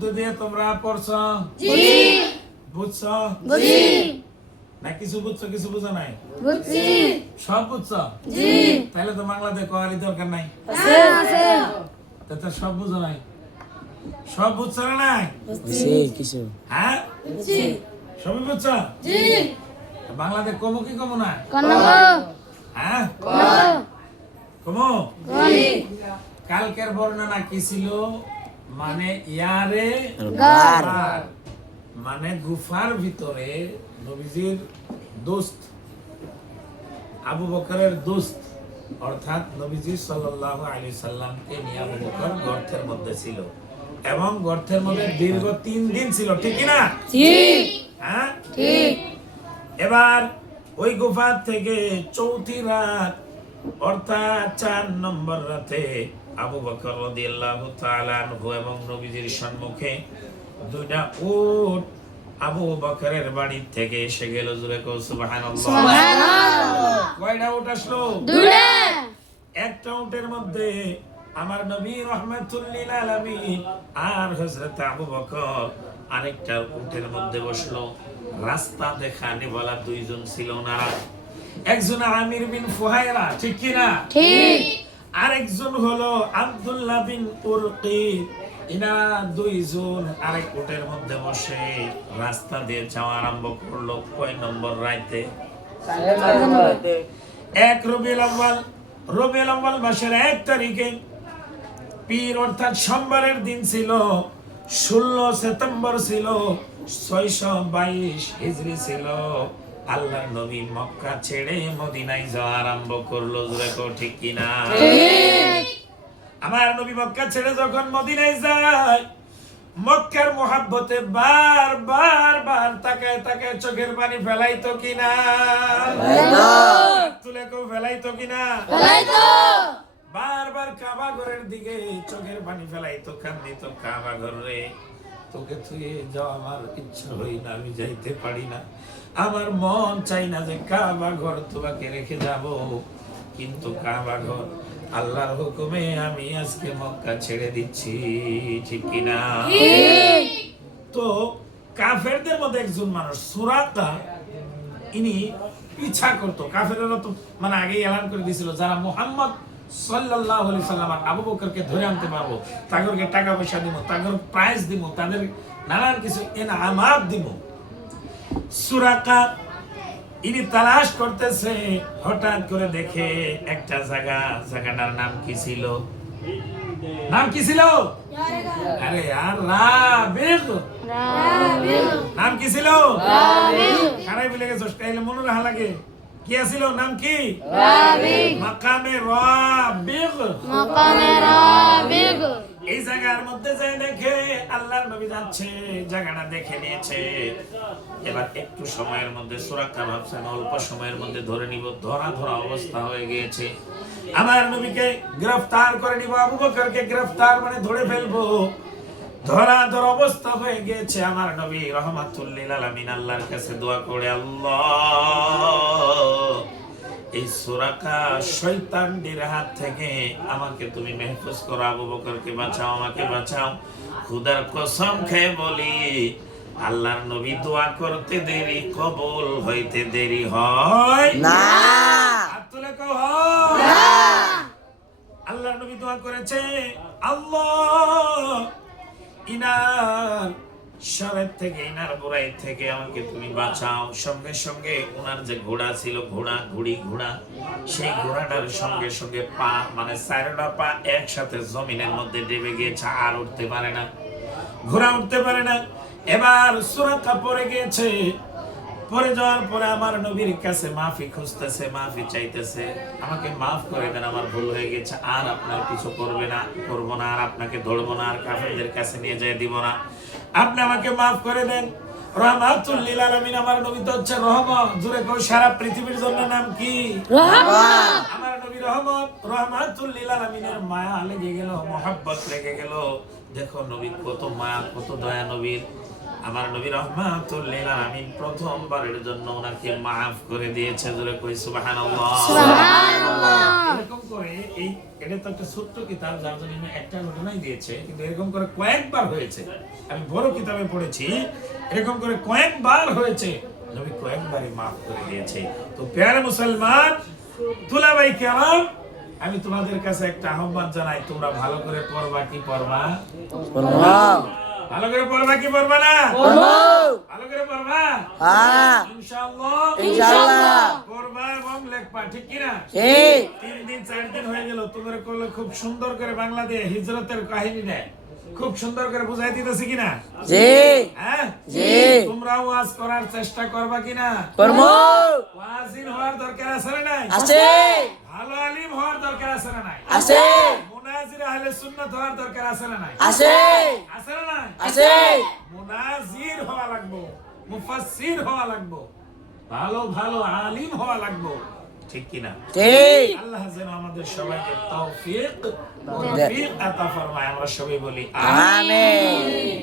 মধ্যে দিয়ে তোমরা পড়ছো? জি। বুঝছো? জি। না কিছু বুঝছো কিছু বুঝো নাই? বুঝছি। সব বুঝছো? জি। তাহলে তো বাংলাতে কোয়ারি দরকার নাই। আছে আছে। তো সব বুঝো নাই? সব বুঝছো না নাই? বুঝছি কিছু হ্যাঁ বুঝছি। সবই বুঝছো? জি। বাংলাতে কমো কি কমো না? কনব হ্যাঁ কনব কমো। কনি কালকের বর্ণনা কি ছিল? মানে ইয়ারে গার। গার। মানে গুফার ভিতরে নবীজির দোস্ত আবু বকরের দোস্ত অর্থাৎ নবীজি সাল্লাল্লাহু আলাইহি সাল্লামকে নিয়ে আবু বকর গর্তের মধ্যে ছিল এবং গর্তের মধ্যে দীর্ঘ 3 দিন ছিল, ঠিক কি না? ঠিক হ্যাঁ ঠিক। এবার ওই গুফা থেকে চৌথি রাত অর্থাৎ 4 নম্বর রাতে আবু বকর রাদিয়াল্লাহু তাআলা আনহু এবং নবীজির সম্মুখে দুইটা উট আবু বকরের বাড়ি থেকে এসে গেল। জোরে কও সুবহানাল্লাহ। সুবহানাল্লাহ। কয়টা উট আসলো? দুইটা। একটা উটের মধ্যে আমার নবী রাহমাতুল লিল আলামিন আর হযরত আবু বকর আরেকটা উটের মধ্যে বসলো। রাস্তা দেখানে বলা দুইজন ছিল না, একজন আমির বিন ফুহায়রা, ঠিক কি না? ঠিক। আরেকজন হলো আব্দুল্লাহ বিন উরকি। ইনারা দুইজন আরেক উটের মধ্যে বসে রাস্তা দিয়ে যাওয়া আরম্ভ করলো। কয় নম্বর রাতে? 1 রবিউল আউয়াল মাসের 1 তারিখে পীর অর্থাৎ সোমবারের দিন ছিল। 16 সেপ্টেম্বর ছিল, 622 হিজরি ছিল। আল্লাহর নবী মক্কা ছেড়ে মদিনায় যাওয়া আরম্ভ করলো। জোরে কও ঠিক কিনা? ঠিক। আমার নবী মক্কা ছেড়ে যখন মদিনায় যায়, মক্কার মোহাব্বতে বার তাকায় তাকায় চোখের পানি ফেলাইতো কিনা? তুলে কেউ ফেলাইতো কিনা? ফেলাইতো। বারবার কাবা ঘরের দিকে চোখের পানি ফেলাইতো, কান্দিতো। কাবা ঘরে তোকে থুয়ে যাওয়া আমার ইচ্ছা হই না, আমি যাইতে পারি না, আমার মন চাই না যে কাবা ঘর তোমাকে রেখে যাব, কিন্তু কাবা ঘর আল্লাহর হুকুমে আমি আজকে মক্কা ছেড়ে দিচ্ছি, ঠিক কিনা? ঠিক। তো কাফেরদের মধ্যে একজন মানুষ সুরাকা, ইনি পিছা করতো। কাফেররা তো মানে আগেই এলান করে দিয়েছিল, যারা মুহাম্মদ সাল্লাল্লাহু আলাইহি সাল্লাম আর আবু বকরকে ধরে আনতে পারবো, তাদেরকে টাকা পয়সা দিব, তাদের প্রাইজ দিব, তাদের নানান কিছু ইনামাত দিব। সুরাকা ইনি তালাশ করতেছে, হঠাৎ করে দেখে একটা জায়গাটার নাম কি ছিল? নাম কি ছিল? আরে আর রাবিগ। নাম কি ছিল? কারাই বলে গেছস, তাইলে মনে রাখা লাগে। কি ছিল নাম? কি? রাবিগ। মাকামে রাবিগ। মাকামে রাবিগ। এই জায়গার মধ্যে যাই দেখে আল্লাহর নবী যাচ্ছে, জায়গাটা দেখে নিয়েছে। এবার একটু সময়ের মধ্যে সুরাকা ভাবছেন অল্প সময়ের মধ্যে ধরে নিব, ধরা অবস্থা হয়ে গিয়েছে। আমার নবীকে গ্রেফতার করে নিব, আবু বকরকে গ্রেফতার মানে ধরে ফেলবো, ধরা অবস্থা হয়ে গিয়েছে। আমার নবী রাহমাতুল লিল আলামিন আল্লাহর কাছে দোয়া করে, আল্লাহ এই সুরাকা শয়তানদের হাত থেকে আমাকে তুমি মেহফুজ করো, আবু বকরকে বাঁচাও, আমাকে বাঁচাও। খোদার কসম খেয়ে বলি, আল্লাহর নবী দোয়া করতে দেরি, কবুল হইতে দেরি হয় না। হাত তুলে কও হয় না। আল্লাহর নবী দোয়া করেছে, আল্লাহ ইনার শরীর থেকে, ইনার বুড়াই থেকে আমাকে তুমি বাঁচাও। সঙ্গে সঙ্গে ওনার যে ঘোড়া ছিল, ঘোড়া সেই ঘোড়াটার সঙ্গে সঙ্গে পা মানে 4টা পা একসাথে জমিনের মধ্যে ডেবে গিয়েছে, আর উঠতে পারে না, ঘোড়া উঠতে পারে না। এবার সুরাকা পড়ে গিয়েছে। পরে যাওয়ার পরে আমার নবীর কাছে মাফি খুঁজতেছে, মাফি চাইতেছে, আমাকে মাফ করে দেন, আমার ভুল হয়ে গেছে, আর আপনার কিছু করবো না, আর আপনাকে ধরবো না, আর কাফেরদের কাছে নিয়ে যেয়ে দিব না, আপনি আমাকে মাফ করে দেন। রাহমাতুল লিল আলামিন আমার নবী তো হচ্ছে রহমত। জোরে কও সারা পৃথিবীর জন্য নাম কি? রহমত। আমার নবী নবী রহমাতুল লিল আলামিনের মায়া লেগে গেল, মহব্বত লেগে গেল। দেখো নবী কত মায়া, কত দয়া নবীর। আমার নবী রহমাতুল লিল আলামিন প্রথমবারের জন্য ওনাকে মাফ করে দিয়েছে। জোরে কই সুবহানাল্লাহ। সুবহানাল্লাহ। এরকম করে এটা তো একটা ছোট্ট কিতাব, যার জন্য আমি একটা ঘটনাই দিয়েছে, কিন্তু এরকম করে কয়েকবার হয়েছে। আমি বড় কিতাবে পড়েছি, এরকম করে কয়েকবার হয়েছে, নবী কয়েকবারই মাফ করে দিয়েছে। তো প্যারে মুসলমান, দুলাভাই কেরাম, আমি তোমাদের কাছে একটা আহ্বান জানাই, তোমরা ভালো করে পড়বা কি পড়বা? ভালো করে পড়বা কি পড়বা না? ভালো করে পড়বা ইনশাআল্লাহ। ইনশাআল্লাহ। পড়বা এবং লেখবা, ঠিক কি না? ঠিক। 3 দিন 4 দিন হয়ে গেল, তোমরা করলে খুব সুন্দর করে বাংলা দিয়ে হিজরতের কাহিনীটা খুব সুন্দর করে বুঝাই দিতেছি কিনা? জি। হ্যাঁ জি। তোমরা ওয়াজ করার চেষ্টা করবা কিনা? করব। ওয়াজিন হওয়ার দরকার আছে না নাই? আছে। ভালো আলিম হওয়ার দরকার আছে না নাই? আছে। মুনাজির আহলে সুন্নাত হওয়ার দরকার আছে না নাই? আছে। আছে না নাই? আছে। মুনাজির হওয়া লাগবো, মুফাসসির হওয়া লাগবো, ভালো ভালো আলিম হওয়া লাগবো, ঠিক কিনা? ঠিক। আল্লাহ যেন আমাদের সবাইকে তৌফিক আতা ফরমায়। আমরা সবাই বলি আমিন।